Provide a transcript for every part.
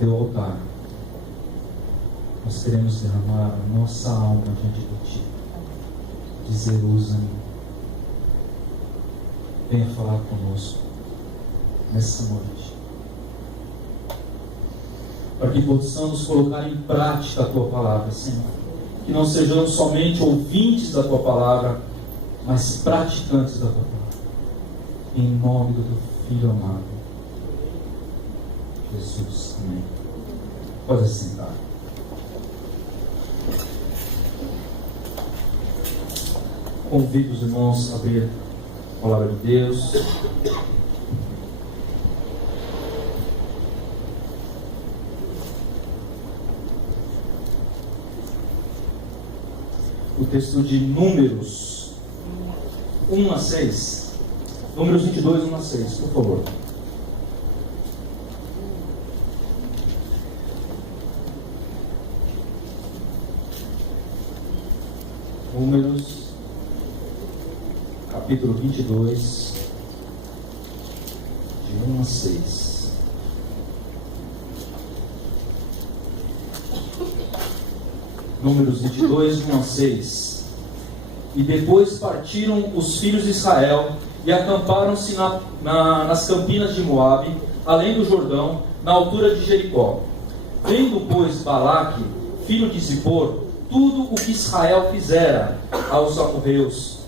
teu altar, nós queremos derramar a nossa alma diante de ti. Dizer: usa-me. Venha falar conosco nessa noite, para que possamos colocar em prática a tua palavra, Senhor. Que não sejamos somente ouvintes da tua palavra, mas praticantes da tua palavra. Em nome do teu Filho amado, Jesus. Amém. Pode sentar. Convido os irmãos a abrir a palavra de Deus. O texto de Números 1 a 6. Números 22, 1 a 6, por favor. Números, capítulo 22, de 1 a 6. Números 22, 1 a 6. E depois partiram os filhos de Israel e acamparam-se nas campinas de Moabe, além do Jordão, na altura de Jericó. Vendo, pois, Balaque, filho de Zippor, tudo o que Israel fizera aos amorreus,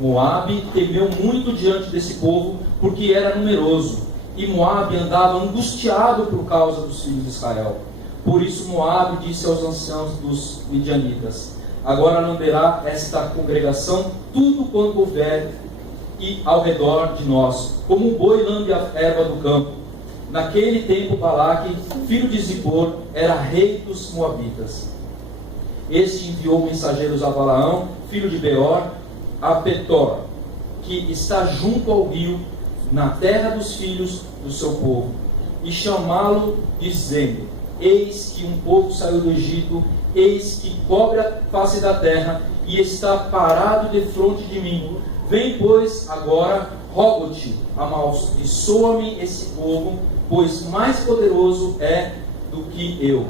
Moabe temeu muito diante desse povo, porque era numeroso, e Moabe andava angustiado por causa dos filhos de Israel. Por isso Moabe disse aos anciãos dos midianitas: agora lamberá esta congregação tudo quanto houver e ao redor de nós, como um boi lambe a erva do campo. Naquele tempo Balaque, filho de Zippor, era rei dos Moabitas. Este enviou mensageiros a Balaão, filho de Beor, a Petor, que está junto ao rio, na terra dos filhos do seu povo, e chamá-lo, dizendo: eis que um povo saiu do Egito, eis que cobre a face da terra, e está parado defronte de mim. Vem, pois, agora, rogo-te, amaldiçoa-me esse povo, pois mais poderoso é do que eu.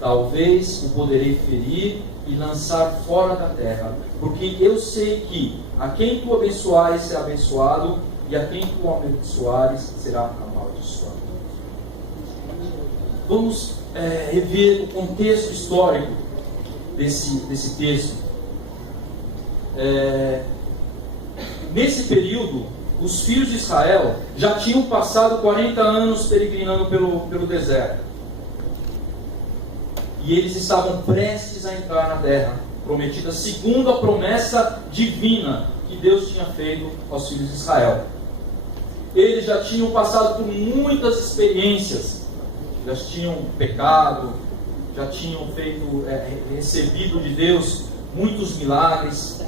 Talvez o poderei ferir e lançar fora da terra, porque eu sei que a quem tu abençoares será abençoado, e a quem tu amaldiçoares será amaldiçoado. Vamos rever o contexto histórico desse texto. Nesse período, os filhos de Israel já tinham passado 40 anos peregrinando pelo deserto. E eles estavam prestes a entrar na terra prometida, segundo a promessa divina que Deus tinha feito aos filhos de Israel. Eles já tinham passado por muitas experiências, já tinham pecado, já tinham recebido de Deus muitos milagres.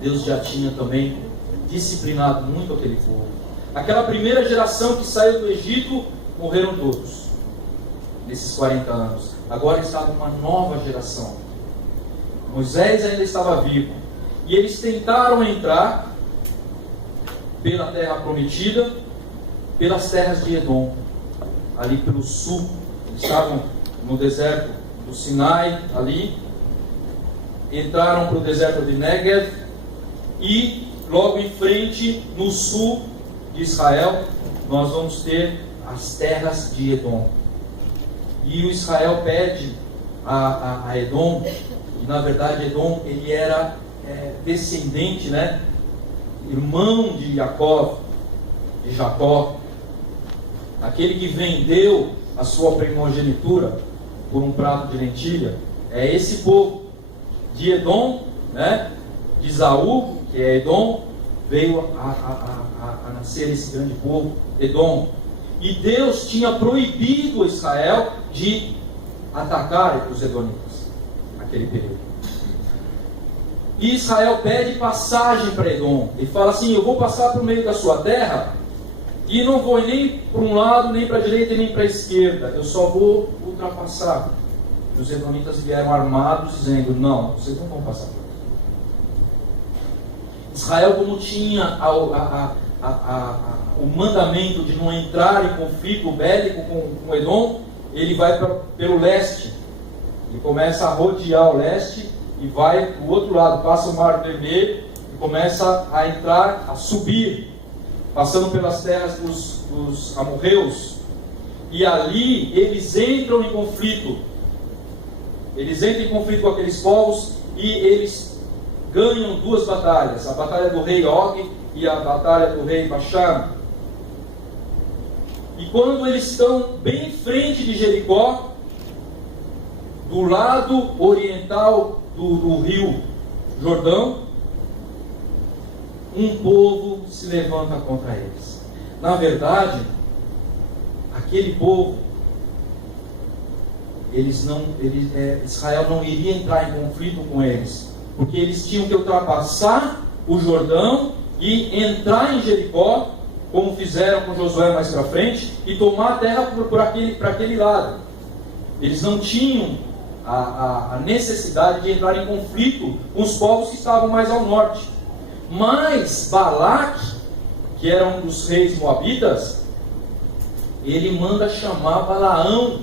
Deus já tinha também disciplinado muito aquele povo. Aquela primeira geração que saiu do Egito, morreram todos nesses 40 anos. Agora estava uma nova geração. Moisés ainda estava vivo, e eles tentaram entrar pela terra prometida, pelas terras de Edom, ali pelo sul. Eles estavam no deserto do Sinai, ali entraram para o deserto de Negev, e logo em frente, no sul de Israel, nós vamos ter as terras de Edom. E o Israel pede a Edom, e na verdade Edom ele era descendente, irmão de Jacó, aquele que vendeu a sua primogenitura por um prato de lentilha. É esse povo de Edom, de Esaú, que é Edom, veio a nascer esse grande povo, Edom. E Deus tinha proibido Israel de atacar os edomitas naquele período. E Israel pede passagem para Edom. Ele fala assim: eu vou passar por meio da sua terra, e não vou nem para um lado, nem para a direita, nem para a esquerda. Eu só vou ultrapassar. E os edomitas vieram armados, dizendo: não, vocês não vão passar por aqui. Israel, como tinha o mandamento de não entrar em conflito bélico com Edom, ele vai pelo leste. Ele começa a rodear o leste e vai para o outro lado, passa o Mar Vermelho e começa a entrar, a subir, passando pelas terras dos amorreus. E ali eles entram em conflito. Eles entram em conflito com aqueles povos e eles ganham duas batalhas. A batalha do rei Og e a batalha do rei Baasha. E quando eles estão bem em frente de Jericó, do lado oriental do rio Jordão, um povo se levanta contra eles. Na verdade, aquele povo, Israel não iria entrar em conflito com eles, porque eles tinham que ultrapassar o Jordão e entrar em Jericó, como fizeram com Josué mais para frente, e tomar a terra para aquele lado. Eles não tinham a necessidade de entrar em conflito com os povos que estavam mais ao norte. Mas Balaque, que era um dos reis moabitas, ele manda chamar Balaão,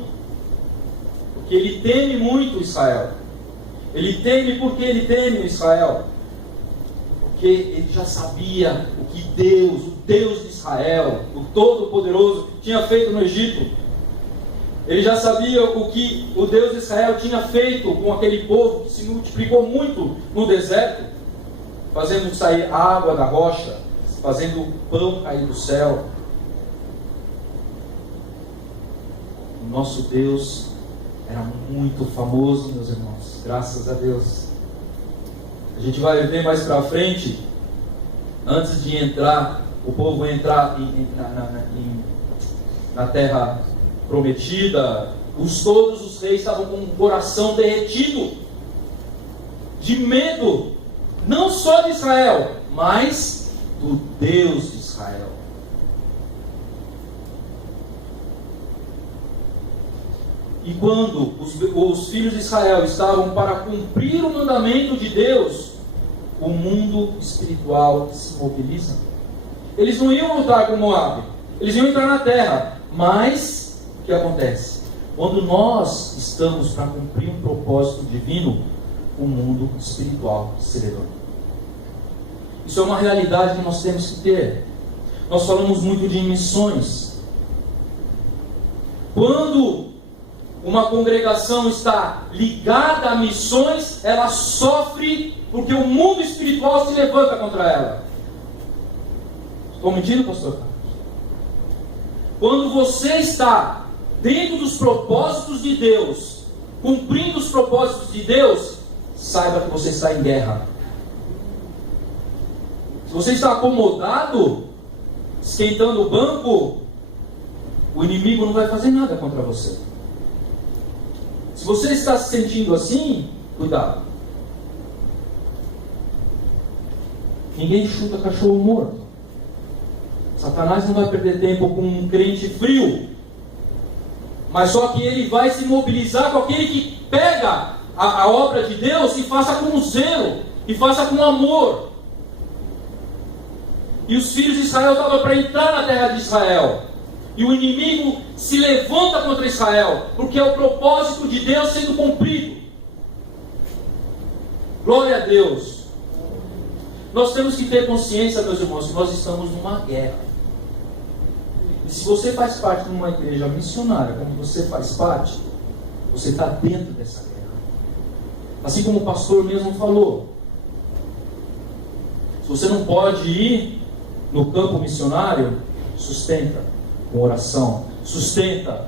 porque ele teme muito Israel. Ele teme porque ele teme Israel, porque ele já sabia o que Deus, o Deus de Israel, o Todo-Poderoso, tinha feito no Egito. Ele já sabia o que o Deus de Israel tinha feito com aquele povo que se multiplicou muito no deserto, fazendo sair água da rocha, fazendo pão cair do céu. O nosso Deus era muito famoso, meus irmãos, graças a Deus. A gente vai ver mais para frente, antes de entrar, o povo vai entrar na terra prometida, todos os reis estavam com o coração derretido, de medo, não só de Israel, mas do Deus de Israel. E quando os filhos de Israel estavam para cumprir o mandamento de Deus, o mundo espiritual se mobiliza. Eles não iam lutar com Moabe, eles iam entrar na terra. Mas o que acontece? Quando nós estamos para cumprir um propósito divino, o mundo espiritual se levanta. Isso é uma realidade que nós temos que ter. Nós falamos muito de missões. Quando uma congregação está ligada a missões, ela sofre porque o mundo espiritual se levanta contra ela. Estou mentindo, pastor? Quando você está dentro dos propósitos de Deus, cumprindo os propósitos de Deus, saiba que você está em guerra. Se você está acomodado, esquentando o banco, o inimigo não vai fazer nada contra você. Se você está se sentindo assim, cuidado. Ninguém chuta cachorro morto. Satanás não vai perder tempo com um crente frio, mas só que ele vai se mobilizar com aquele que pega a obra de Deus e faça com zelo, e faça com amor. E os filhos de Israel estavam para entrar na terra de Israel, e o inimigo se levanta contra Israel, porque é o propósito de Deus sendo cumprido. Glória a Deus. Nós temos que ter consciência, meus irmãos, que nós estamos numa guerra. E se você faz parte de uma igreja missionária, como você faz parte, você está dentro dessa guerra. Assim como o pastor mesmo falou, se você não pode ir no campo missionário, sustenta com oração, sustenta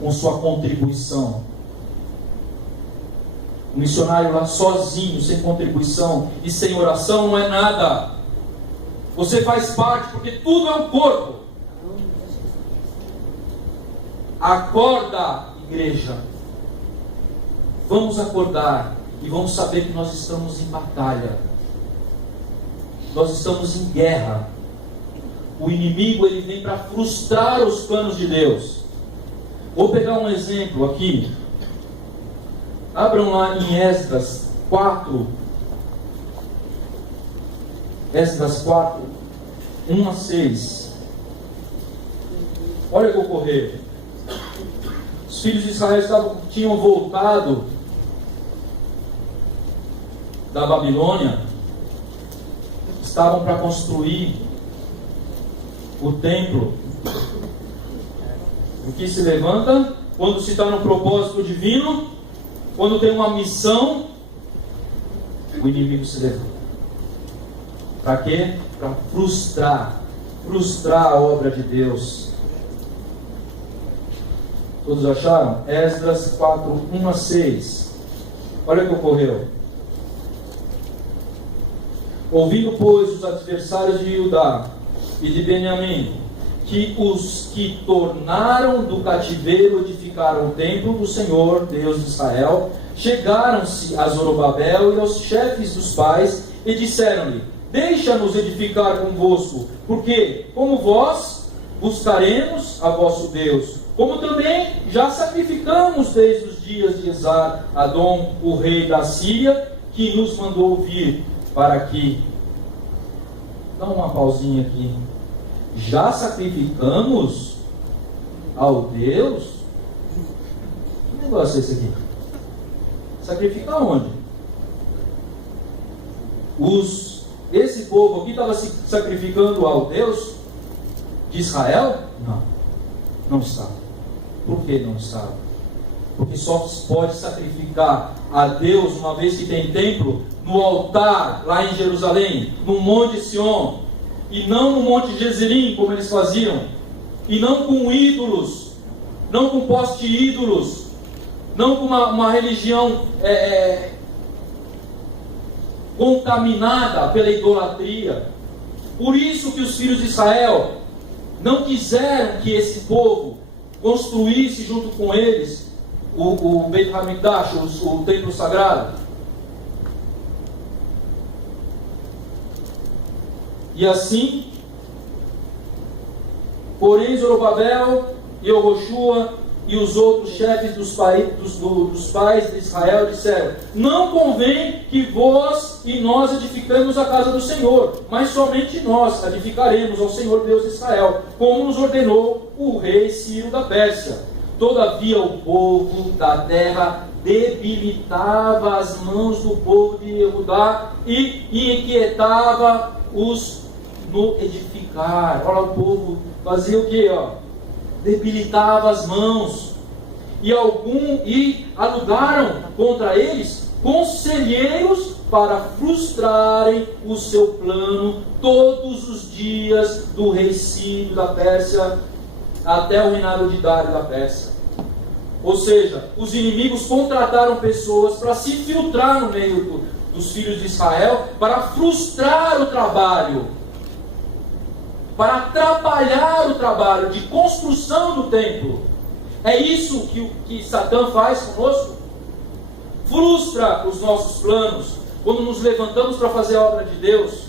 com sua contribuição. O missionário lá sozinho, sem contribuição e sem oração, não é nada. Você faz parte, porque tudo é um corpo. Acorda, igreja. Vamos acordar e vamos saber que nós estamos em batalha. Nós estamos em guerra. O inimigo, ele vem para frustrar os planos de Deus. Vou pegar um exemplo aqui. Abram lá em Esdras 4. Esdras 4. 1-6. Olha o que ocorreu. Os filhos de Israel tinham voltado da Babilônia, estavam para construir o templo. O que se levanta quando se está no propósito divino, quando tem uma missão, o inimigo se levanta. Para quê? Para frustrar a obra de Deus. Todos acharam? Esdras 4:1-6. Olha o que ocorreu. Ouvindo, pois, os adversários de Judá e de Benjamim, que os que tornaram do cativeiro edificaram o templo do Senhor, Deus de Israel, chegaram-se a Zorobabel e aos chefes dos pais e disseram-lhe: deixa-nos edificar convosco, porque, como vós, buscaremos a vosso Deus, como também já sacrificamos desde os dias de Esar-Adom, o rei da Síria, que nos mandou vir para aqui. Dá uma pausinha aqui. Já sacrificamos ao Deus? Que negócio é esse aqui? Sacrificar onde? Esse povo aqui estava se sacrificando ao Deus de Israel? Não estava. Por que não estava? Porque só se pode sacrificar a Deus, uma vez que tem templo, no altar lá em Jerusalém, no Monte Sião, e não no Monte Gerizim, como eles faziam, e não com ídolos, não com poste de ídolos, não com uma religião contaminada pela idolatria. Por isso que os filhos de Israel não quiseram que esse povo construísse junto com eles o Beit HaMikdash, o templo sagrado. E assim, porém, Zorobabel e Yehoshua e os outros chefes dos pais de Israel disseram: não convém que vós e nós edificamos a casa do Senhor, mas somente nós edificaremos ao Senhor Deus de Israel, como nos ordenou o rei Ciro da Pérsia. Todavia o povo da terra debilitava as mãos do povo de Judá e inquietava-os no edificar. Olha, o povo fazia o que? Debilitava as mãos. E alugaram contra eles conselheiros para frustrarem o seu plano todos os dias do rei Ciro da Pérsia até o reinado de Dário da Pérsia. Ou seja, os inimigos contrataram pessoas para se infiltrar no meio dos filhos de Israel, para frustrar o trabalho, para atrapalhar o trabalho de construção do templo. É isso que Satã faz conosco. Frustra os nossos planos quando nos levantamos para fazer a obra de Deus.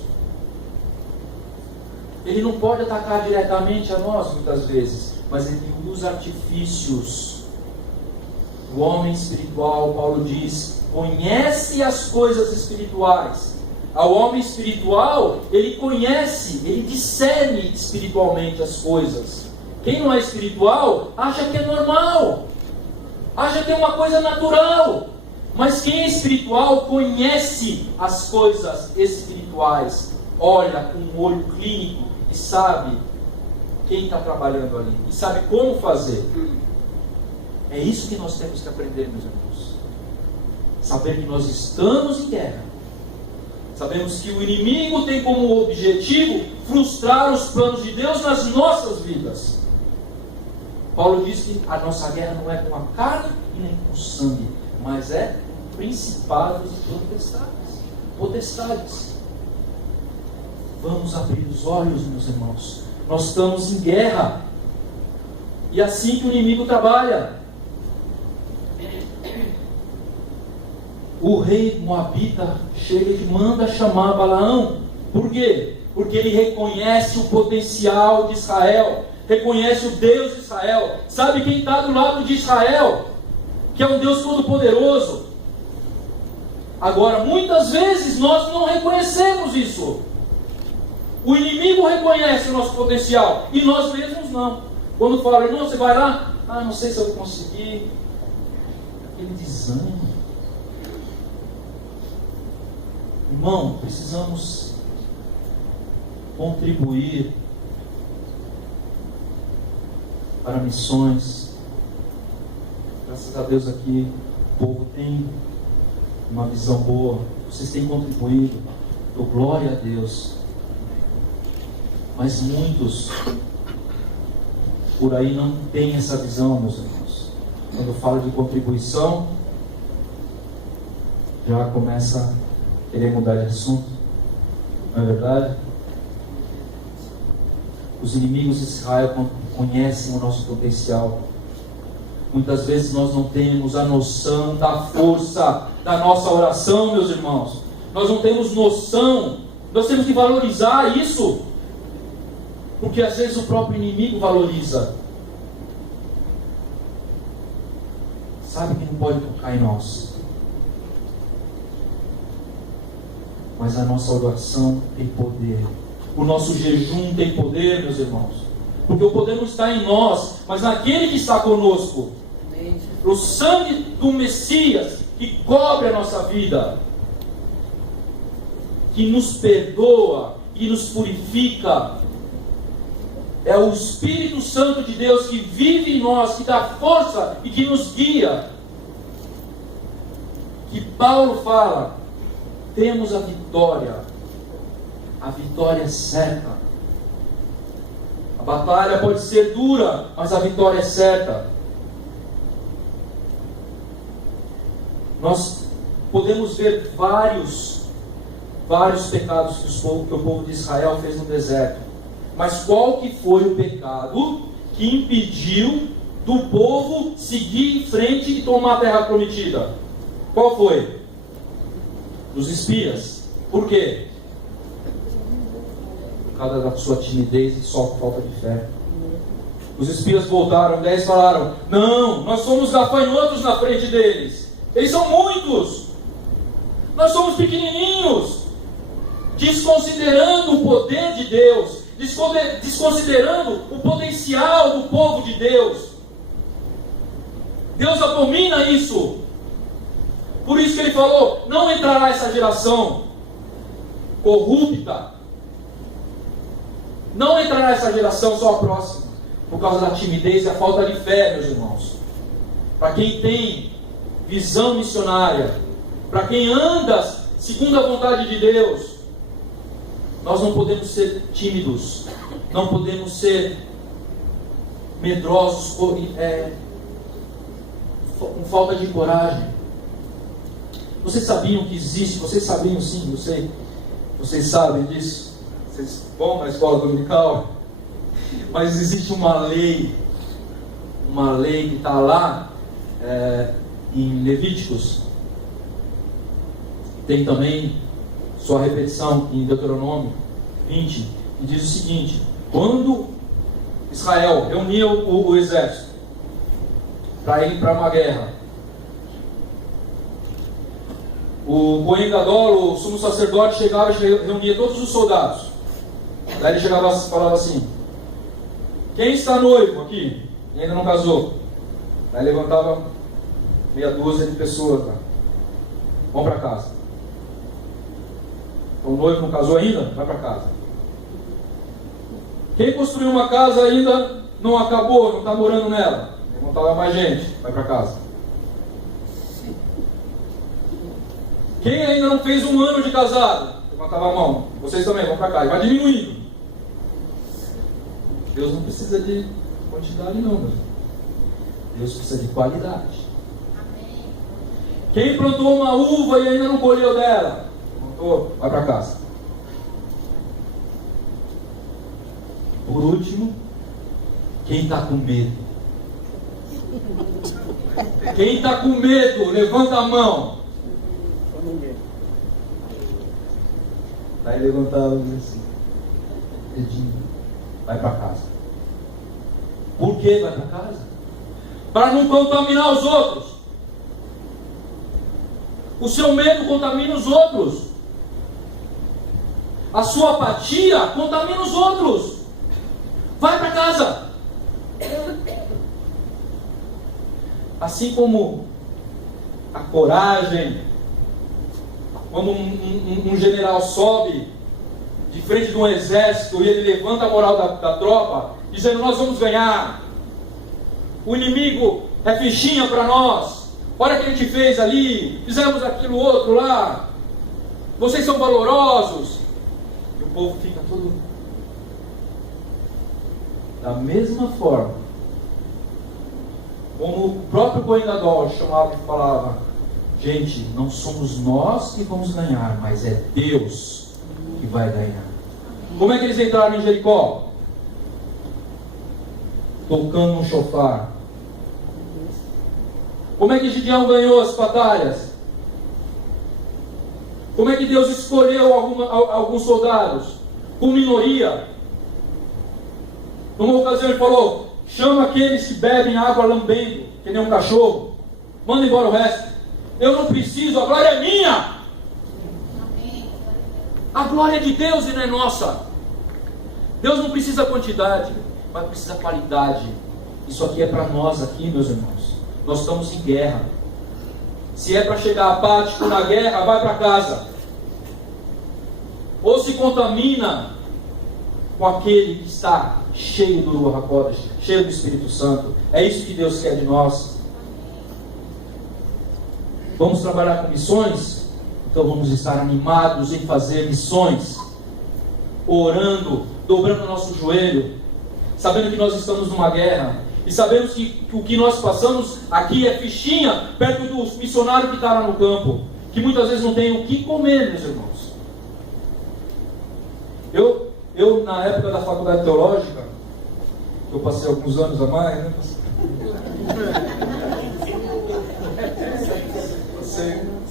Ele não pode atacar diretamente a nós muitas vezes, mas ele usa artifícios. O homem espiritual, Paulo diz, conhece as coisas espirituais. Ao homem espiritual, ele conhece, ele discerne espiritualmente as coisas. Quem não é espiritual, acha que é normal, acha que é uma coisa natural. Mas quem é espiritual, conhece as coisas espirituais, olha com um olho clínico e sabe quem está trabalhando ali, e sabe como fazer. É isso que nós temos que aprender, meus irmãos. Saber que nós estamos em guerra. Sabemos que o inimigo tem como objetivo frustrar os planos de Deus nas nossas vidas. Paulo diz que a nossa guerra não é com a carne e nem com o sangue, mas é com principados e potestades. Vamos abrir os olhos, meus irmãos. Nós estamos em guerra. E é assim que o inimigo trabalha. O rei moabita chega e manda chamar Balaão. Por quê? Porque ele reconhece o potencial de Israel, reconhece o Deus de Israel, sabe quem está do lado de Israel, que é um Deus todo-poderoso. Agora, muitas vezes nós não reconhecemos isso. O inimigo reconhece o nosso potencial e nós mesmos não. Quando fala, irmão, você vai lá? Ah, não sei se eu vou conseguir. Aquele desânimo. Irmão, precisamos contribuir para missões. Graças a Deus aqui o povo tem uma visão boa. Vocês têm contribuído. Dou glória a Deus. Mas muitos por aí não têm essa visão, meus irmãos. Quando fala de contribuição, já começa a querer mudar de assunto. Não é verdade? Os inimigos de Israel conhecem o nosso potencial. Muitas vezes nós não temos a noção da força da nossa oração, meus irmãos. Nós não temos noção. Nós temos que valorizar isso. Porque às vezes o próprio inimigo valoriza. Sabe que não pode tocar em nós. Mas a nossa oração tem poder. O nosso jejum tem poder, meus irmãos. Porque o poder não está em nós, mas naquele que está conosco. O sangue do Messias que cobre a nossa vida, que nos perdoa, que nos purifica. É o Espírito Santo de Deus que vive em nós, que dá força e que nos guia. Que Paulo fala, temos a vitória é certa. A batalha pode ser dura, mas a vitória é certa. Nós podemos ver vários pecados que o povo de Israel fez no deserto. Mas qual que foi o pecado que impediu do povo seguir em frente e tomar a terra prometida? Qual foi? Dos espias. Por quê? Por causa da sua timidez e só falta de fé. Os espias voltaram, 10 falaram, não, nós somos gafanhotos na frente deles. Eles são muitos. Nós somos pequenininhos. Desconsiderando o poder de Deus, desconsiderando o potencial do povo de Deus. Deus abomina isso. Por isso que ele falou, não entrará essa geração corrupta. Não entrará essa geração, só a próxima. Por causa da timidez e a falta de fé, meus irmãos. Para quem tem visão missionária, para quem anda segundo a vontade de Deus, nós não podemos ser tímidos, não podemos ser medrosos, com falta de coragem. Vocês sabiam que existe, vocês sabiam sim, vocês sabem disso, vocês vão na escola dominical, mas existe uma lei que está lá em Levíticos, tem também sua repetição em Deuteronômio 20, que diz o seguinte: quando Israel reunia o exército para ir para uma guerra, o Cohen Gadol, o sumo sacerdote, chegava e reunia todos os soldados. Daí ele chegava e falava assim: quem está noivo aqui e ainda não casou? Daí levantava meia dúzia de pessoas lá. Vão para casa. O noivo não casou ainda? Vai para casa. Quem construiu uma casa ainda não acabou, não está morando nela? Levantava mais gente, vai para casa. Quem ainda não fez um ano de casado? Levantava a mão. Vocês também, vão para cá. E vai diminuindo. Deus não precisa de quantidade não, meu. Deus precisa de qualidade. Quem plantou uma uva e ainda não colheu dela? Levantou, vai para casa. Por último, quem está com medo? Quem está com medo, levanta a mão. Daí levantava assim, dedinho, vai para casa. Por que vai para casa? Para não contaminar os outros. O seu medo contamina os outros. a sua apatia contamina os outros. Vai para casa. Assim como a coragem, quando um general sobe de frente de um exército e ele levanta a moral da tropa, dizendo: nós vamos ganhar, o inimigo é fichinha para nós, olha o que a gente fez ali, fizemos aquilo outro lá, vocês são valorosos, e o povo fica todo da mesma forma como o próprio Cohen Gadol chamava e falava: gente, não somos nós que vamos ganhar, mas é Deus que vai ganhar. Como é que eles entraram em Jericó? Tocando um chofar. Como é que Gideão ganhou as batalhas? Como é que Deus escolheu alguns soldados? Com minoria. Numa ocasião ele falou: chama aqueles que bebem água lambendo, que nem um cachorro, manda embora o resto. Eu não preciso, a glória é minha. A glória é de Deus e não é nossa. Deus não precisa quantidade, mas precisa qualidade. Isso aqui é para nós aqui, meus irmãos. Nós estamos em guerra. Se é para chegar apático na guerra, vai para casa. Ou se contamina com aquele que está cheio do Ruach HaKodesh, cheio do Espírito Santo. É isso que Deus quer de nós. Vamos trabalhar com missões? Então vamos estar animados em fazer missões, orando, dobrando o nosso joelho, sabendo que nós estamos numa guerra, e sabemos que o que nós passamos aqui é fichinha perto do missionário que está lá no campo, que muitas vezes não tem o que comer, meus irmãos. Eu na época da faculdade teológica, eu passei alguns anos a mais, né?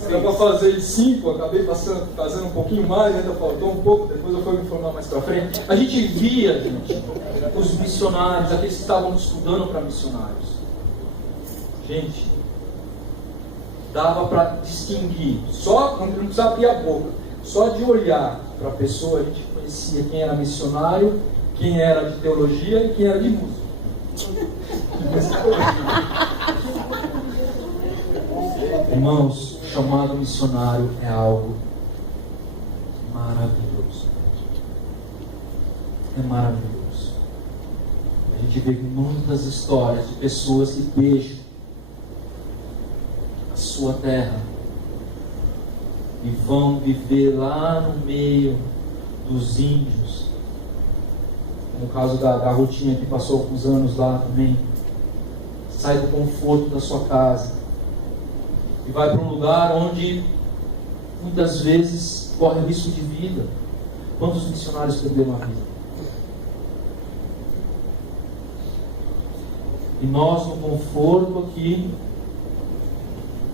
Era para fazer 5, acabei fazendo um pouquinho mais, ainda faltou um pouco, depois eu fui me informar mais para frente. A gente via, gente, os missionários, aqueles que estavam estudando para missionários. Gente, dava para distinguir, só, não precisava abrir a boca, só de olhar para a pessoa, a gente conhecia quem era missionário, quem era de teologia e quem era de música. Irmãos, o chamado missionário é algo maravilhoso. É maravilhoso. A gente vê muitas histórias de pessoas que deixam a sua terra e vão viver lá no meio dos índios. No caso da Rutinha, que passou alguns anos lá também. Sai do conforto da sua casa e vai para um lugar onde muitas vezes corre risco de vida. Quantos missionários perderam a vida? E nós, no conforto aqui,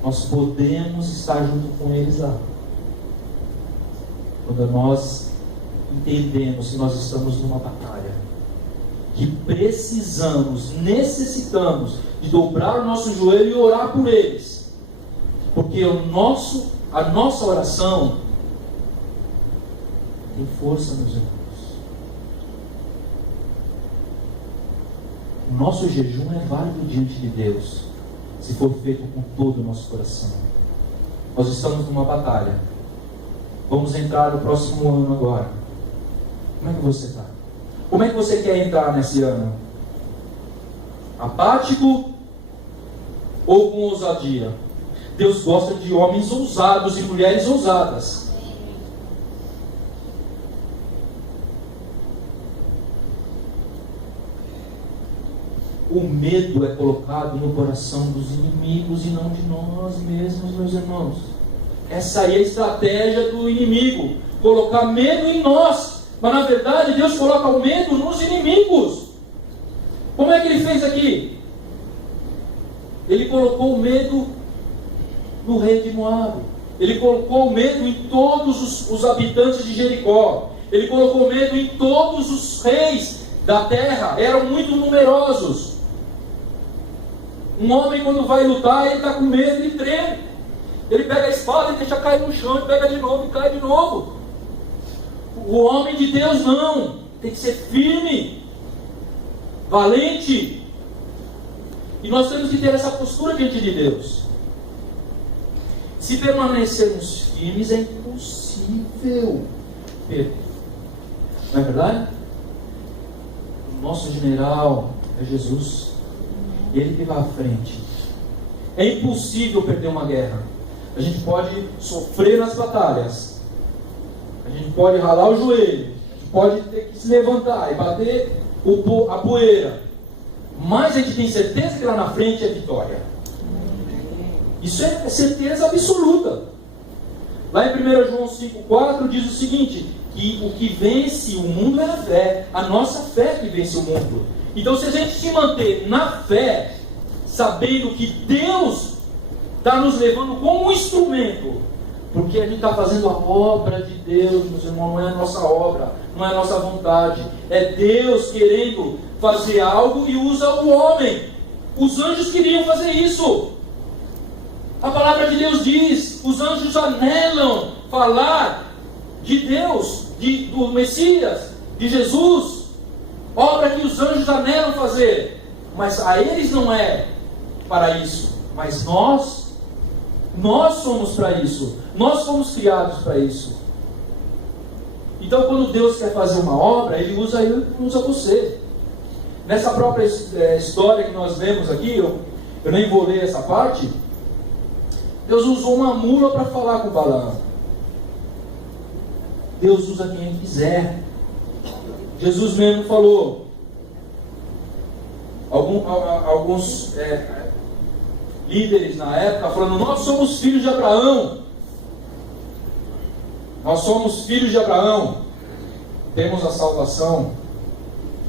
nós podemos estar junto com eles lá. Quando nós entendemos que nós estamos numa batalha, que precisamos, necessitamos de dobrar o nosso joelho e orar por eles. Porque a nossa oração tem força, meus irmãos. O nosso jejum é válido diante de Deus, se for feito com todo o nosso coração. Nós estamos numa batalha. Vamos entrar no próximo ano agora. Como é que você está? Como é que você quer entrar nesse ano? Apático ou com ousadia? Deus gosta de homens ousados e mulheres ousadas. O medo é colocado no coração dos inimigos e não de nós mesmos, meus irmãos. Essa aí é a estratégia do inimigo, colocar medo em nós. Mas na verdade Deus coloca o medo nos inimigos. Como é que ele fez aqui? Ele colocou o medo no rei de Moabe. Ele colocou medo em todos os habitantes de Jericó. Ele colocou medo em todos os reis da terra. Eram muito numerosos. Um homem, quando vai lutar, ele está com medo e treme. Ele pega a espada e deixa cair no chão, e pega de novo e cai de novo. O homem de Deus não. Tem que ser firme, valente. E nós temos que ter essa postura diante de Deus. Se permanecermos firmes, é impossível perder. Não é verdade? O nosso general é Jesus. Ele que vai à frente. É impossível perder uma guerra. A gente pode sofrer nas batalhas. A gente pode ralar o joelho. A gente pode ter que se levantar e bater a poeira. Mas a gente tem certeza que lá na frente é vitória. Isso é certeza absoluta. Lá em 1 João 5,4 diz o seguinte: que o que vence o mundo é a fé. A nossa fé que vence o mundo. Então, se a gente se manter na fé, sabendo que Deus está nos levando como um instrumento, porque a gente está fazendo a obra de Deus, meus irmãos, não é a nossa obra, não é a nossa vontade, é Deus querendo fazer algo e usa o homem. Os anjos queriam fazer isso. A palavra de Deus diz, os anjos anelam falar de Deus, do Messias, de Jesus, obra que os anjos anelam fazer, mas a eles não é para isso, mas nós somos para isso, nós fomos criados para isso. Então, quando Deus quer fazer uma obra, Ele usa você. Nessa própria história que nós vemos aqui, eu nem vou ler essa parte. Deus usou uma mula para falar com Balaão. Deus usa quem Ele quiser. Jesus mesmo falou. Alguns líderes na época falando: nós somos filhos de Abraão. Nós somos filhos de Abraão. Temos a salvação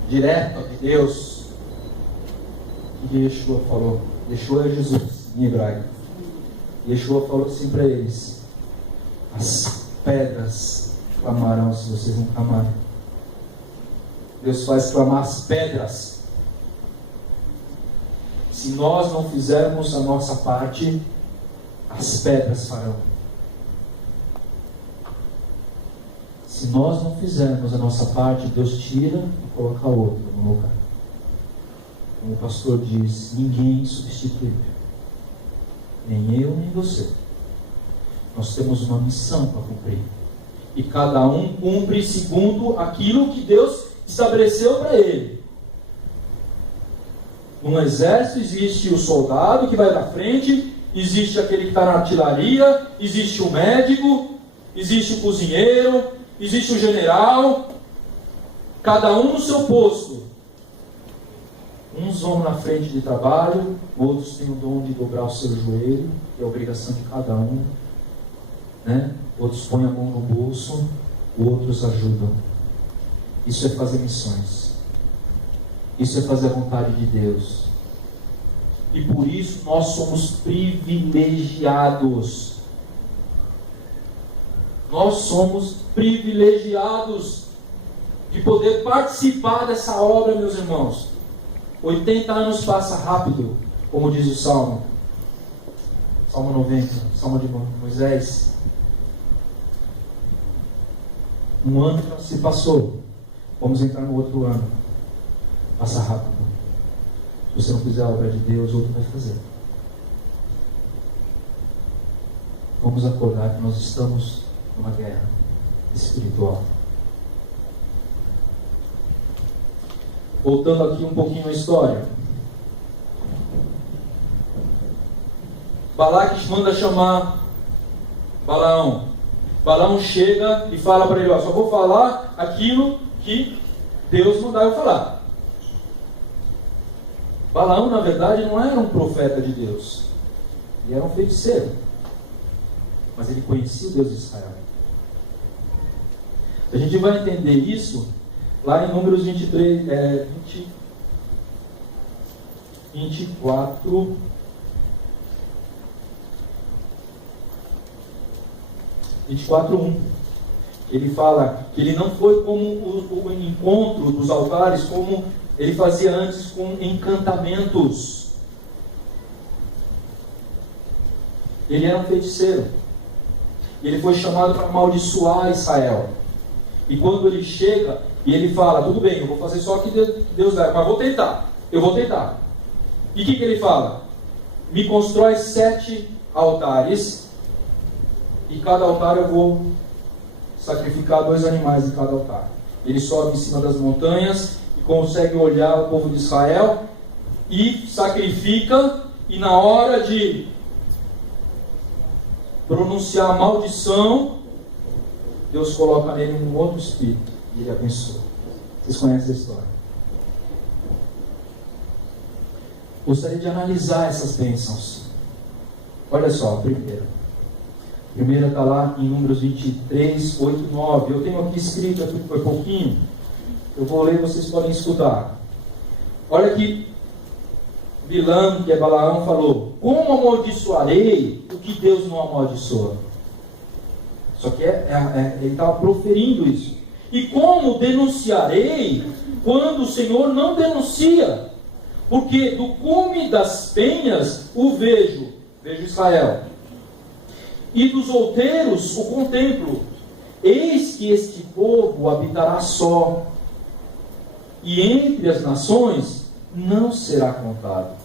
direta de Deus. E Yeshua falou. Yeshua é Jesus em hebraico. Yeshua falou assim para eles: as pedras clamarão se vocês não clamarem. Deus faz clamar as pedras. Se nós não fizermos a nossa parte, as pedras farão. Se nós não fizermos a nossa parte, Deus tira e coloca outra no lugar. Como o pastor diz, ninguém substitui. Nem eu, nem você. Nós temos uma missão para cumprir. E cada um cumpre segundo aquilo que Deus estabeleceu para ele. Num exército existe o soldado que vai na frente, existe aquele que está na artilharia, existe o médico, existe o cozinheiro, existe o general. Cada um no seu posto. Uns vão na frente de trabalho, outros têm o dom de dobrar o seu joelho, que é a obrigação de cada um, né? Outros põem a mão no bolso, outros ajudam. Isso é fazer missões. Isso é fazer a vontade de Deus. E por isso nós somos privilegiados. Nós somos privilegiados de poder participar dessa obra, meus irmãos. 80 anos passa rápido, como diz o Salmo. Salmo 90, Salmo de Moisés. Um ano já se passou. Vamos entrar no outro ano. Passa rápido. Se você não fizer a obra de Deus, outro vai fazer. Vamos acordar que nós estamos numa guerra espiritual. Voltando aqui um pouquinho à história. Balaque manda chamar Balaão. Balaão chega e fala para ele: ó, só vou falar aquilo que Deus mandar eu falar. Balaão, na verdade, não era um profeta de Deus. Ele era um feiticeiro. Mas ele conhecia o Deus de Israel. A gente vai entender isso lá em Números 24. Ele fala que ele não foi como o encontro dos altares, como ele fazia antes com encantamentos. Ele era um feiticeiro. Ele foi chamado para amaldiçoar Israel. E quando ele chega e ele fala, tudo bem, eu vou fazer só o que Deus dá, mas eu vou tentar. E o que ele fala? Me constrói 7 altares, e cada altar eu vou sacrificar 2 animais em cada altar. Ele sobe em cima das montanhas e consegue olhar o povo de Israel e sacrifica, e na hora de pronunciar a maldição, Deus coloca nele um outro espírito e ele abençoa. Vocês conhecem a história? Gostaria de analisar essas bênçãos. Olha só, a primeira está lá em Números 23, 8 e 9. Eu tenho aqui escrito, aqui foi pouquinho. Eu vou ler, vocês podem escutar. Olha que Bilam, que é Balaão, falou: como amaldiçoarei o que Deus não amaldiçoa? Só que ele estava proferindo isso. E como denunciarei quando o Senhor não denuncia? Porque do cume das penhas o vejo Israel, e dos outeiros o contemplo. Eis que este povo habitará só, e entre as nações não será contado.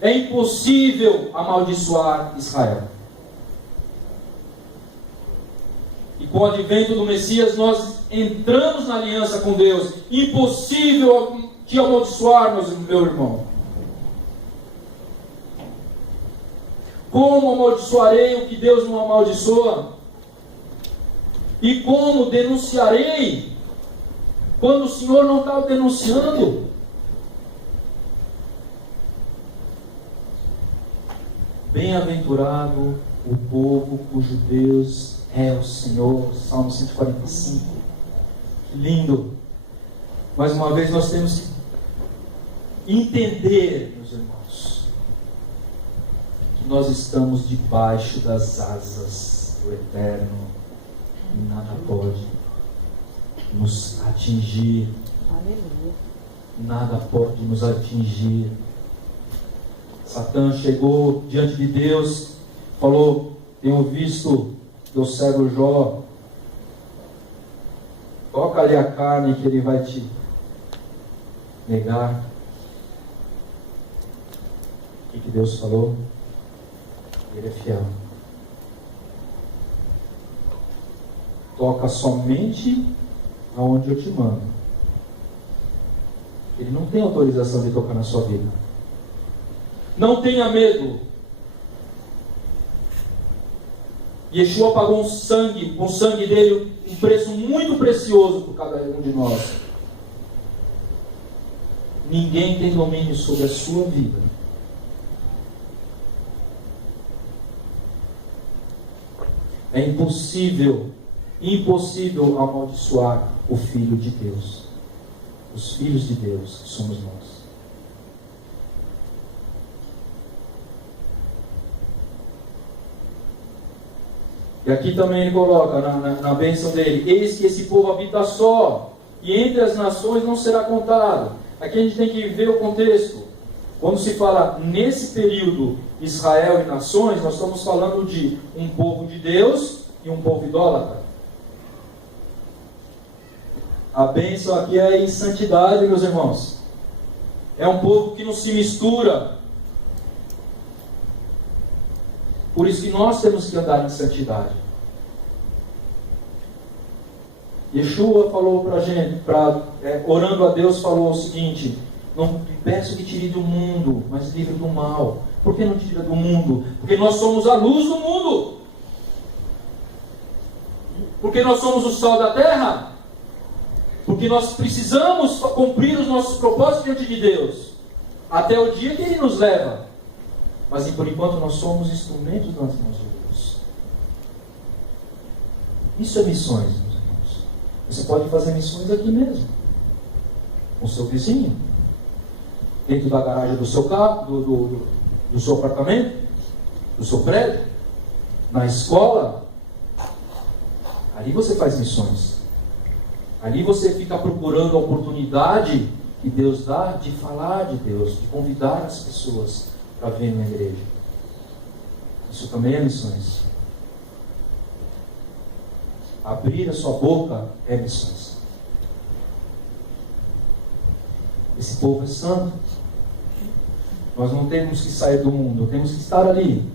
É impossível amaldiçoar Israel. E com o advento do Messias, nós entramos na aliança com Deus. Impossível te amaldiçoar, meu irmão. Como amaldiçoarei o que Deus não amaldiçoa? E como denunciarei quando o Senhor não está denunciando? Bem-aventurado o povo cujo Deus é o Senhor. Salmo 145. Que lindo. Mais uma vez nós temos que entender, meus irmãos, que nós estamos debaixo das asas do Eterno e nada pode nos atingir. Aleluia. Nada pode nos atingir. Satã chegou diante de Deus, falou: tenho visto teu servo Jó, toca ali a carne que ele vai te negar. O que Deus falou? Ele é fiel. Toca somente aonde eu te mando. Ele não tem autorização de tocar na sua vida. Não tenha medo. Yeshua pagou com o sangue dele, um preço muito precioso por cada um de nós. Ninguém tem domínio sobre a sua vida. É impossível amaldiçoar o Filho de Deus. Os filhos de Deus que somos nós. E aqui também ele coloca na bênção dele: eis que esse povo habita só, e entre as nações não será contado. Aqui a gente tem que ver o contexto. Quando se fala nesse período Israel e nações, nós estamos falando de um povo de Deus e um povo idólatra. A bênção aqui é em santidade, meus irmãos. É um povo que não se mistura. Por isso que nós temos que andar em santidade. Yeshua falou para a gente, orando a Deus, falou o seguinte: não peço que tire do mundo, mas livre do mal. Por que não tira do mundo? Porque nós somos a luz do mundo. Porque nós somos o sal da terra. Porque nós precisamos cumprir os nossos propósitos diante de Deus, até o dia que Ele nos leva. Mas por enquanto nós somos instrumentos nas mãos de Deus. Isso é missões, meus irmãos. Você pode fazer missões aqui mesmo, com o seu vizinho, dentro da garagem do seu carro, do seu apartamento, do seu prédio, na escola. Ali você faz missões. Ali você fica procurando a oportunidade que Deus dá de falar de Deus, de convidar as pessoas para vir na igreja. Isso também é missões. abrir a sua boca é missões. Esse povo é santo. Nós não temos que sair do mundo, temos que estar ali.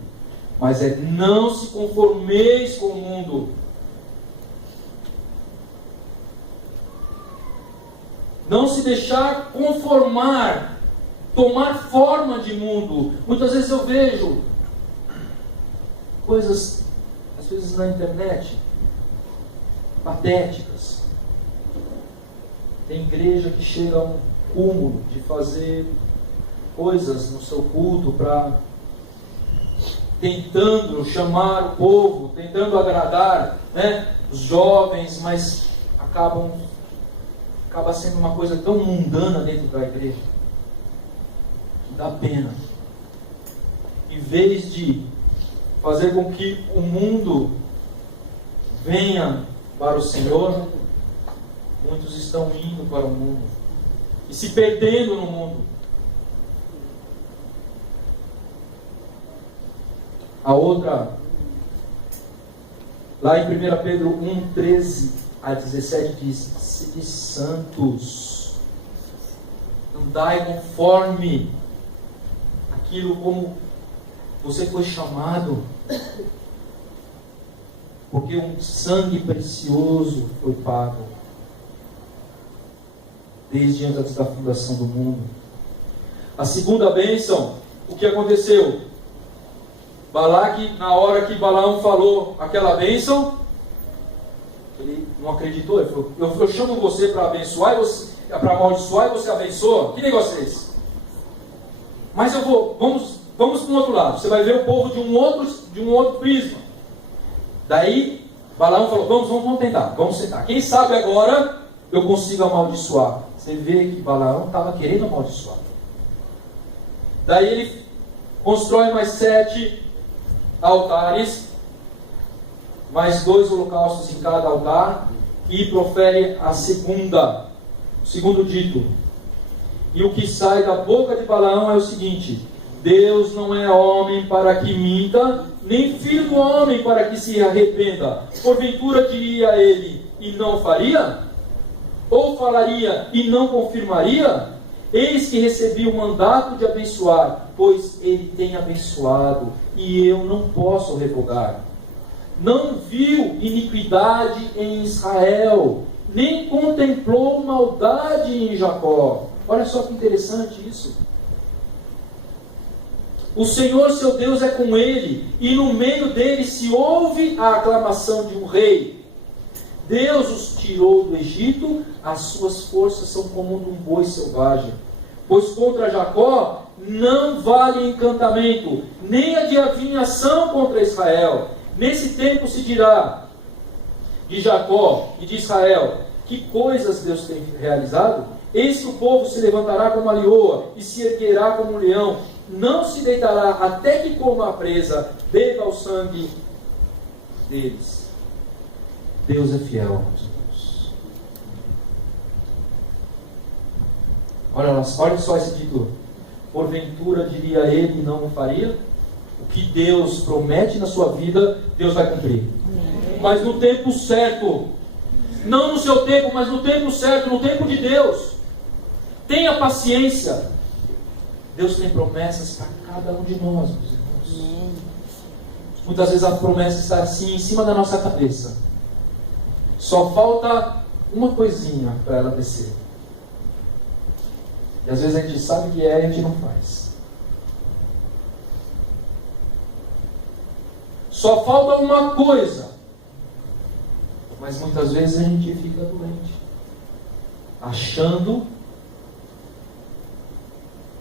Mas não se conformeis com o mundo. Não se deixar conformar, tomar forma de mundo. Muitas vezes eu vejo coisas, às vezes na internet, patéticas. Tem igreja que chega a um cúmulo de fazer coisas no seu culto para tentando chamar o povo, tentando agradar, né, os jovens, mas acaba sendo uma coisa tão mundana dentro da igreja que dá pena. Em vez de fazer com que o mundo venha para o Senhor, muitos estão indo para o mundo e se perdendo no mundo. A outra, lá em 1 Pedro 1, 13 a 17 diz: sede santos, andai conforme aquilo como você foi chamado, porque um sangue precioso foi pago desde antes da fundação do mundo. A segunda bênção, o que aconteceu? Balaque, na hora que Balaão falou aquela bênção, ele não acreditou. Ele falou: eu chamo você para abençoar, para amaldiçoar e você abençoa? Que negócio é esse? Mas vamos para o outro lado. Você vai ver o povo de um outro prisma. Daí Balaão falou: vamos tentar, vamos sentar. Quem sabe agora eu consigo amaldiçoar. Você vê que Balaão estava querendo amaldiçoar. Daí ele constrói mais 7 altares, mais 2 holocaustos em cada altar, e profere o segundo dito. E o que sai da boca de Balaão é o seguinte: Deus não é homem para que minta, nem filho do homem para que se arrependa. Porventura diria ele e não faria? Ou falaria e não confirmaria? Eis que recebi o mandato de abençoar, pois ele tem abençoado, e eu não posso revogar. Não viu iniquidade em Israel, nem contemplou maldade em Jacó. Olha só que interessante isso. O Senhor seu Deus é com ele, e no meio dele se ouve a aclamação de um rei. Deus os tirou do Egito, as suas forças são como de um boi selvagem. Pois contra Jacó não vale encantamento, nem adivinhação contra Israel. Nesse tempo se dirá de Jacó e de Israel: que coisas Deus tem realizado? Eis que o povo se levantará como a leoa e se erguerá como um leão. Não se deitará até que coma a presa, beba o sangue deles. Deus é fiel, meus irmãos. Olha só esse título. Porventura diria ele e não o faria? O que Deus promete na sua vida, Deus vai cumprir. Mas no tempo certo. Não no seu tempo, mas no tempo certo, no tempo de Deus. Tenha paciência. Deus tem promessas para cada um de nós, meus irmãos. Muitas vezes a promessa está assim em cima da nossa cabeça. Só falta uma coisinha para ela descer. E às vezes a gente sabe que é e a gente não faz. Só falta uma coisa. Mas muitas vezes a gente fica doente, achando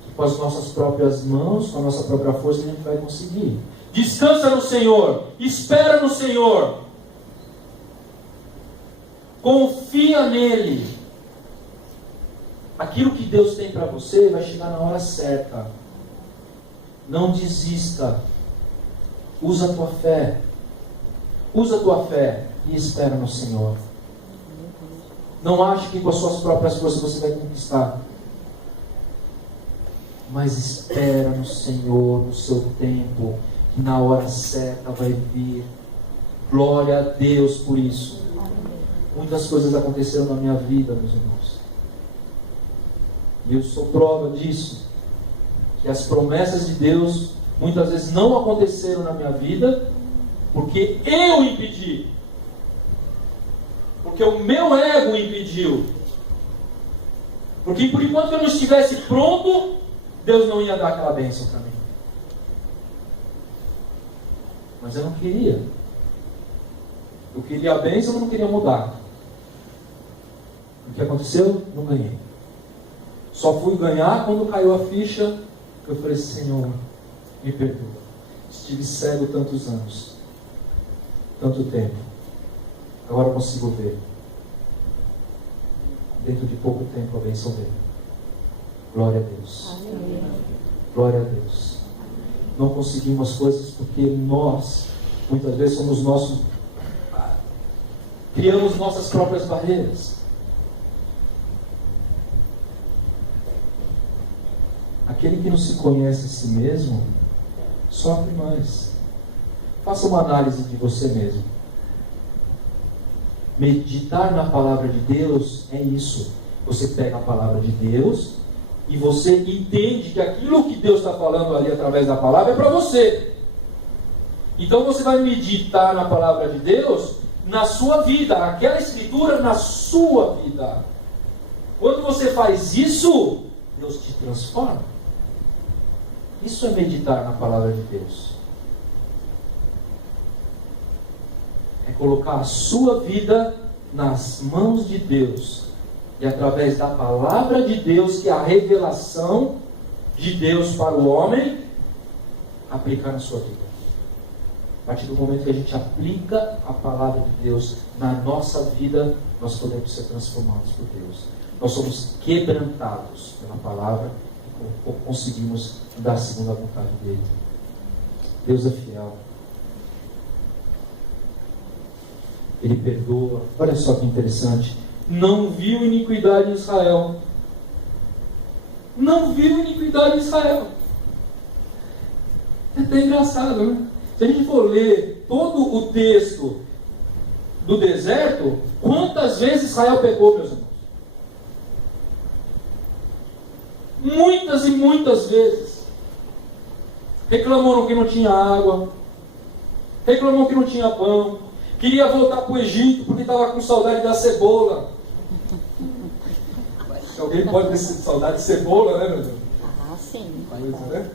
que com as nossas próprias mãos, com a nossa própria força, a gente vai conseguir. Descansa no Senhor, espera no Senhor, confia nele. Aquilo que Deus tem para você vai chegar na hora certa. Não desista. Usa a tua fé. Usa a tua fé e espera no Senhor. Não ache que com as suas próprias forças você vai conquistar. Mas espera no Senhor, no seu tempo, que na hora certa vai vir. Glória a Deus por isso. Muitas coisas aconteceram na minha vida, meus irmãos. E eu sou prova disso. Que as promessas de Deus muitas vezes não aconteceram na minha vida porque eu impedi. Porque o meu ego impediu. Porque por enquanto eu não estivesse pronto, Deus não ia dar aquela bênção para mim. Mas eu não queria. Eu queria a bênção, mas não queria mudar. O que aconteceu? Não ganhei. Só fui ganhar quando caiu a ficha. Eu falei, Senhor, me perdoa. Estive cego tantos anos. Tanto tempo. Agora eu consigo ver. Dentro de pouco tempo a bênção dele. Glória a Deus. Amém. Glória a Deus. Não conseguimos coisas porque nós, muitas vezes, somos nossos. Criamos nossas próprias barreiras. Aquele que não se conhece a si mesmo sofre mais. Faça uma análise de você mesmo. Meditar na palavra de Deus é isso. Você pega a palavra de Deus e você entende que aquilo que Deus está falando ali através da palavra é para você. Então você vai meditar na palavra de Deus na sua vida, aquela escritura na sua vida. Quando você faz isso, Deus te transforma. Isso é meditar na palavra de Deus. É colocar a sua vida nas mãos de Deus. E através da palavra de Deus, que é a revelação de Deus para o homem, aplicar na sua vida. A partir do momento que a gente aplica a palavra de Deus na nossa vida, nós podemos ser transformados por Deus. Nós somos quebrantados pela palavra e conseguimos dar segundo a vontade dele. Deus é fiel. Ele perdoa. Olha só que interessante. Não viu iniquidade em Israel. Não viu iniquidade em Israel. É até engraçado, né? Se a gente for ler todo o texto do deserto, quantas vezes Israel pecou, meus irmãos? Muitas e muitas vezes. Reclamaram que não tinha água. Reclamou que não tinha pão. Queria voltar para o Egito porque estava com saudade da cebola. Alguém pode ter saudade de cebola, né, meu Deus? Ah, sim. Coisa, né?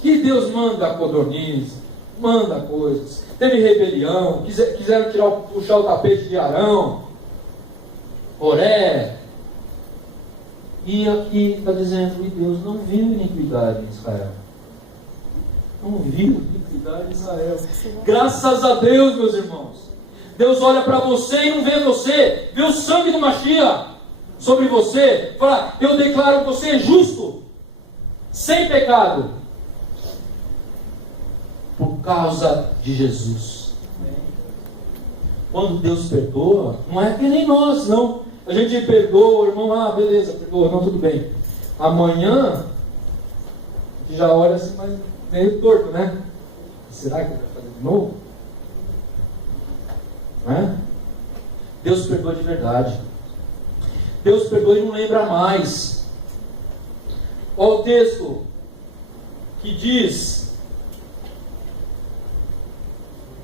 Que Deus manda codorniz, manda coisas. Teve rebelião, quiseram puxar o tapete de Arão, Oré. E aqui está dizendo que Deus não viu iniquidade em Israel. Não viu iniquidade em Israel. Graças a Deus, meus irmãos. Deus olha para você e não vê você. Vê o sangue do Mashiach sobre você. Fala, eu declaro que você é justo. Sem pecado. Por causa de Jesus. Quando Deus perdoa, não é que nem nós, não. A gente perdoa, o irmão, beleza, perdoa, não, tudo bem. Amanhã, a gente já olha assim, mas meio torto, né? Será que vai fazer de novo? Não é? Deus perdoa de verdade. Deus perdoa e não lembra mais. Olha o texto que diz,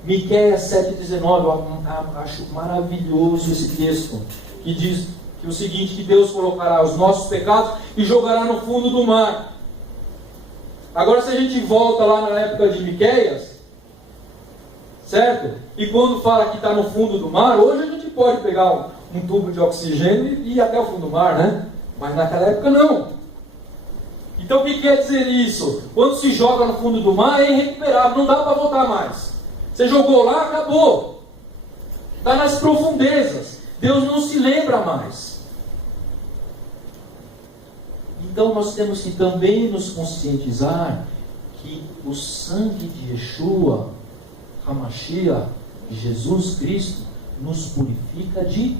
Miqueias 7,19, eu acho maravilhoso esse texto, que diz que o seguinte, que Deus colocará os nossos pecados e jogará no fundo do mar. Agora se a gente volta lá na época de Miqueias, certo? E quando fala que está no fundo do mar, hoje a gente pode pegar um tubo de oxigênio e ir até o fundo do mar, né? Mas naquela época não. Então o que quer dizer isso? Quando se joga no fundo do mar é irrecuperável, não dá para voltar mais. Você jogou lá, acabou. Está nas profundezas. Deus não se lembra mais. Então nós temos que também nos conscientizar que o sangue de Yeshua, HaMashiach, Jesus Cristo, nos purifica de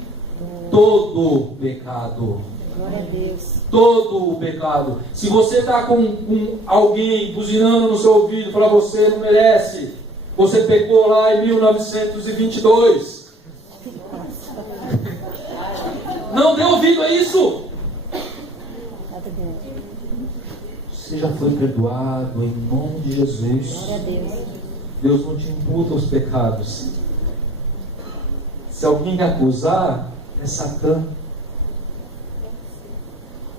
todo o pecado. Glória a Deus. Todo o pecado. Se você está com alguém buzinando no seu ouvido, falar você não merece, Você pecou lá em 1922. Não dê ouvido a isso. Você já foi perdoado em nome de Jesus. Glória a Deus. Deus não te imputa os pecados. Se alguém me acusar, é Satã.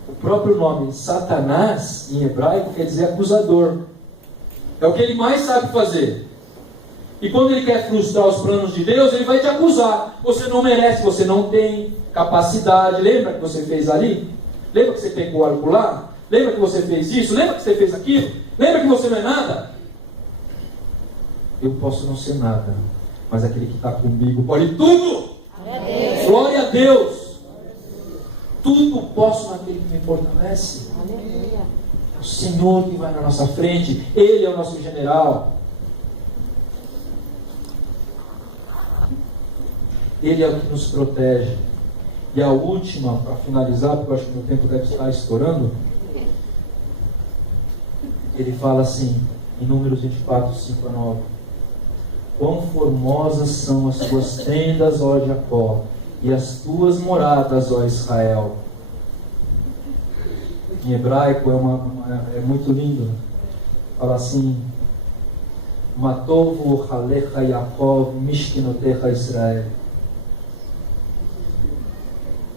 O próprio nome Satanás, em hebraico, quer dizer acusador. É o que ele mais sabe fazer. E quando ele quer frustrar os planos de Deus, ele vai te acusar. Você não merece, você não tem capacidade. Lembra que você fez ali? Lembra que você pegou algo lá? Lembra que você fez isso? Lembra que você fez aquilo? Lembra que você não é nada? Eu posso não ser nada, mas aquele que está comigo pode tudo. Glória a Deus. Tudo posso naquele que me fortalece. Aleluia. É o Senhor que vai na nossa frente. Ele é o nosso general. Ele é o que nos protege. E a última, para finalizar, porque eu acho que meu tempo deve estar estourando. Ele fala assim, em Números 24, 5 a 9. Quão formosas são as tuas tendas, ó Jacó, e as tuas moradas, ó Israel. Em hebraico é muito lindo. Fala assim: Matovu Halecha Yaakov Mishkinotecha Israel.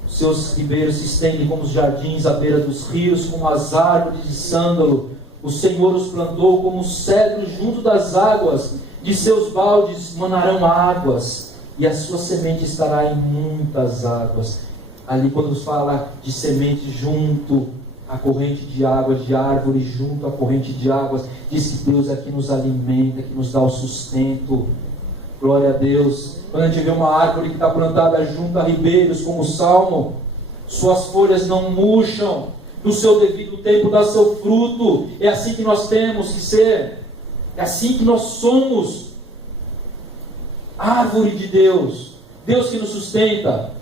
Seus ribeiros se estendem como os jardins à beira dos rios, como as árvores de sândalo. O Senhor os plantou como cedros junto das águas. De seus baldes manarão águas, e a sua semente estará em muitas águas. Ali quando fala de semente junto à corrente de águas, de árvore junto à corrente de águas, diz que Deus é que nos alimenta, que nos dá o sustento. Glória a Deus. Quando a gente vê uma árvore que está plantada junto a ribeiros, como o Salmo, suas folhas não murcham, no seu devido tempo dá seu fruto. É assim que nós temos que ser. É assim que nós somos. Árvore de Deus. Deus que nos sustenta.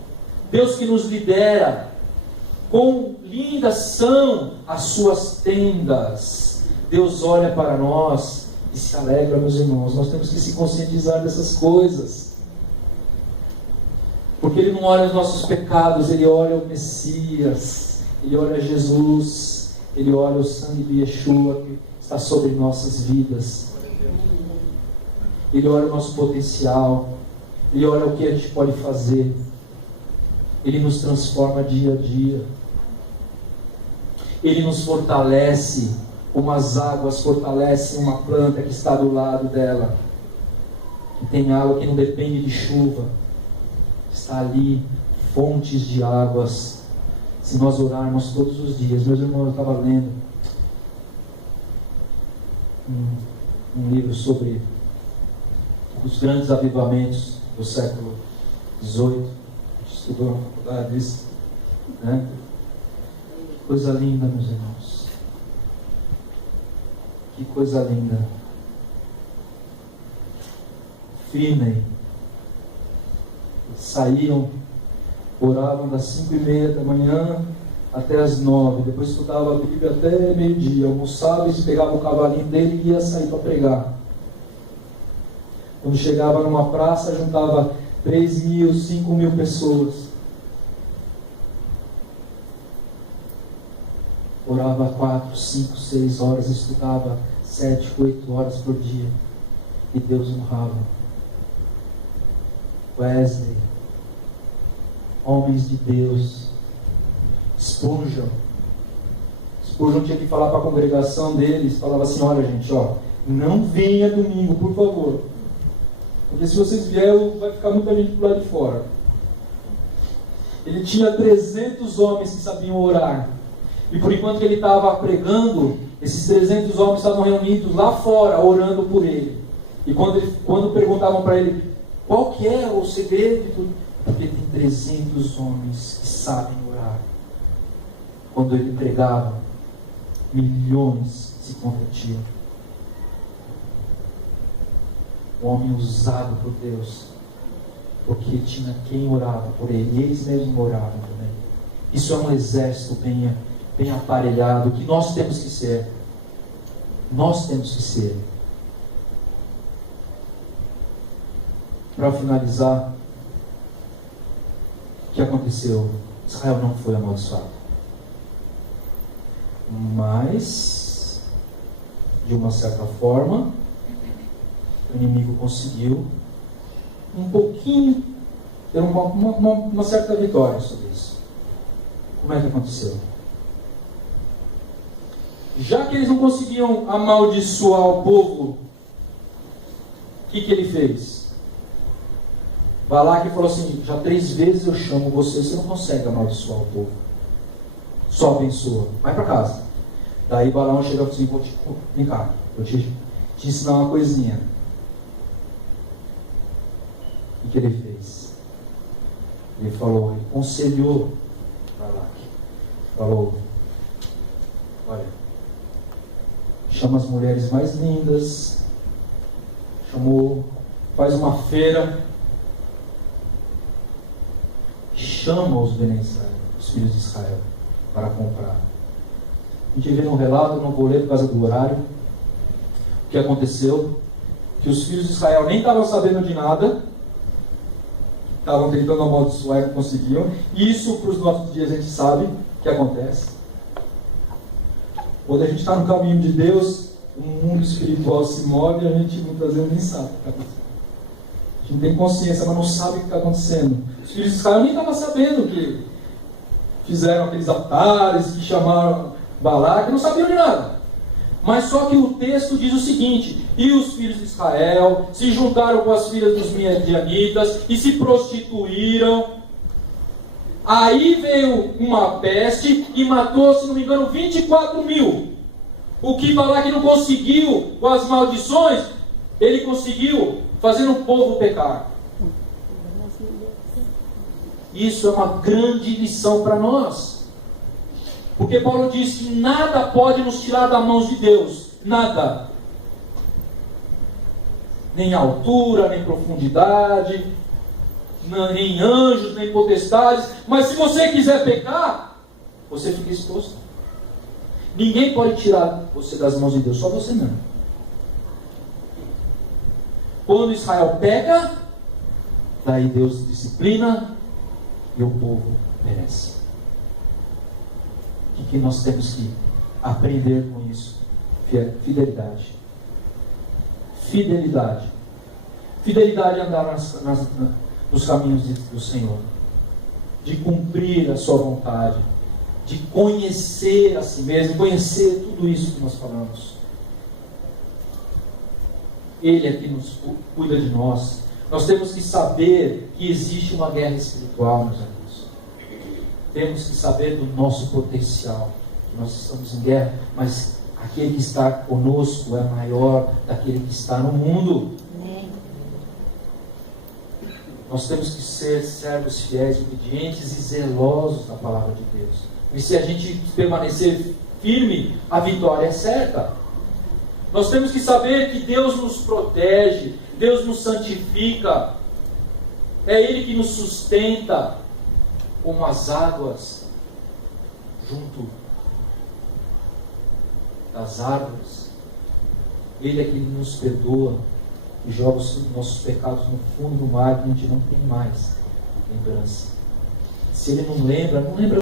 Deus que nos lidera. Quão lindas são as suas tendas. Deus olha para nós e se alegra, meus irmãos. Nós temos que se conscientizar dessas coisas. Porque Ele não olha os nossos pecados, Ele olha o Messias, Ele olha Jesus, Ele olha o sangue de Yeshua que está sobre nossas vidas. Ele olha o nosso potencial, Ele olha o que a gente pode fazer. Ele nos transforma dia a dia. Ele nos fortalece, como as águas fortalecem uma planta que está do lado dela, que tem água que não depende de chuva. Está ali, fontes de águas. Se nós orarmos todos os dias. Meus irmãos, eu estava lendo um livro sobre os grandes avivamentos do século XVIII. A gente estudou na faculdade isso, né? Coisa linda, meus irmãos. Que coisa linda. Finney. Saíam, oravam das 5:30 da manhã até as 9, depois estudava a Bíblia até meio-dia, almoçava e pegava o cavalinho dele e ia sair para pregar. Quando chegava numa praça, juntava 3.000, 5.000 pessoas. Orava 4, 5, 6 horas, estudava 7, 8 horas por dia. E Deus honrava. Wesley, homens de Deus. Spurgeon tinha que falar para a congregação deles, falava assim: olha gente, não venha domingo, por favor, porque se vocês vierem, vai ficar muita gente do lado de fora. Ele tinha 300 homens que sabiam orar, e por enquanto que ele estava pregando, esses 300 homens estavam reunidos lá fora, orando por ele. E quando perguntavam para ele qual que é o segredo, porque tem 300 homens que sabem orar. Quando ele pregava, milhões se convertiam. Um homem usado por Deus, porque tinha quem orava por ele, e eles mesmos oravam também. Isso é um exército bem aparelhado, que nós temos que ser. Nós temos que ser. para finalizar, o que aconteceu? Israel não foi amaldiçoado. Mas, de uma certa forma, o inimigo conseguiu um pouquinho, ter uma certa vitória sobre isso. Como é que aconteceu? Já que eles não conseguiam amaldiçoar o povo, o que ele fez? Balaque falou assim: já 3 vezes eu chamo você não consegue amaldiçoar o povo. Só abençoa. Vai para casa. Daí Balaão chegou assim: vem cá, vou te ensinar uma coisinha. O que ele fez? Ele falou, ele aconselhou Balaque. Falou: olha, chama as mulheres mais lindas, faz uma feira, chama os Bene Israel, os filhos de Israel, para comprar. A gente vê no relato, não vou ler por causa do horário, o que aconteceu, que os filhos de Israel nem estavam sabendo de nada, estavam tentando amaldiçoar e não conseguiam, e isso para os nossos dias a gente sabe que acontece. Quando a gente está no caminho de Deus, o mundo espiritual se move e a gente muitas vezes nem sabe o que está acontecendo. A gente tem consciência, mas não sabe o que está acontecendo. Os filhos de Israel nem estavam sabendo que fizeram aqueles altares, que chamaram Balaque, não sabiam de nada. Mas só que o texto diz o seguinte: e os filhos de Israel se juntaram com as filhas dos midianitas e se prostituíram. Aí veio uma peste e matou, se não me engano, 24.000. O que Balaque não conseguiu com as maldições, ele conseguiu fazendo o povo pecar. Isso é uma grande lição para nós. Porque Paulo diz que nada pode nos tirar das mãos de Deus. Nada. Nem altura, nem profundidade, nem anjos, nem potestades. Mas se você quiser pecar, você fica exposto. Ninguém pode tirar você das mãos de Deus, só você mesmo. Quando Israel peca, daí Deus disciplina e o povo perece. O que nós temos que aprender com isso? Fidelidade. Fidelidade. Fidelidade é andar nos caminhos do Senhor, de cumprir a sua vontade, de conhecer a si mesmo, conhecer tudo isso que nós falamos. Ele é que nos cuida de nós. Nós temos que saber que existe uma guerra espiritual, meus amigos. Temos que saber do nosso potencial. Nós estamos em guerra, mas aquele que está conosco é maior daquele que está no mundo. Nós temos que ser servos fiéis, obedientes e zelosos da palavra de Deus. E se a gente permanecer firme, a vitória é certa. Nós temos que saber que Deus nos protege, Deus nos santifica. É Ele que nos sustenta como as águas junto das árvores. Ele é que nos perdoa e joga os nossos pecados no fundo do mar, que a gente não tem mais lembrança. Se Ele não lembra